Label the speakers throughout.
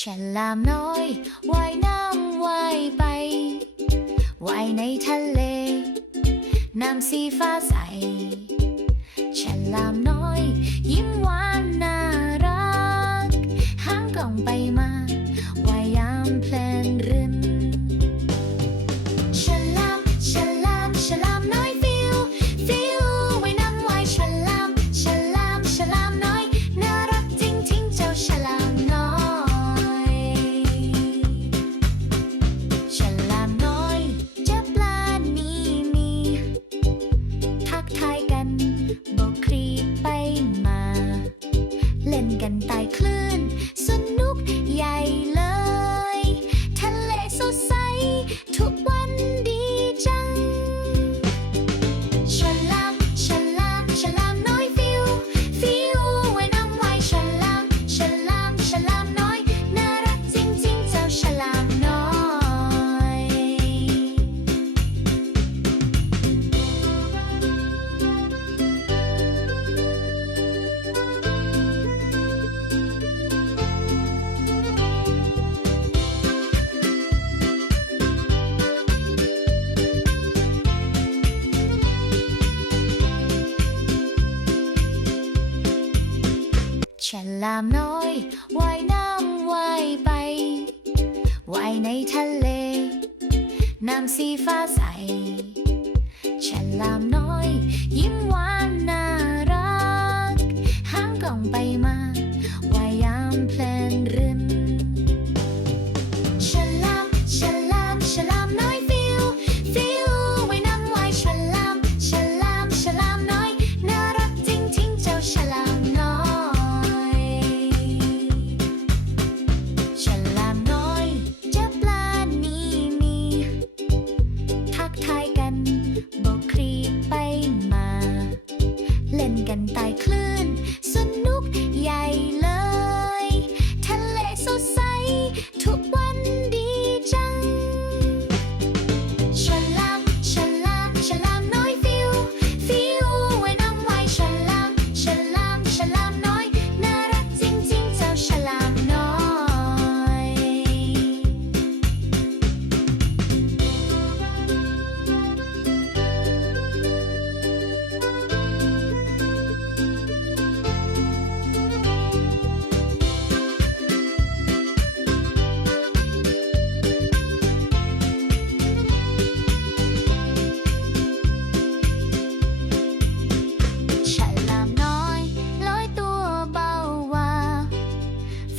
Speaker 1: ฉลามน้อย ว่ายน้ำว่ายไป ว่ายในทะเล น้ำสีฟ้าใสฉลามน้อย ยิ้มหวานน่ารักหางกล่องไป ฉลามน้อยว่ายน้ำว่ายไปว่ายในทะเล น้ำสีฟ้าใสฉลามน้อย บอกคลีไป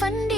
Speaker 1: one Sunday.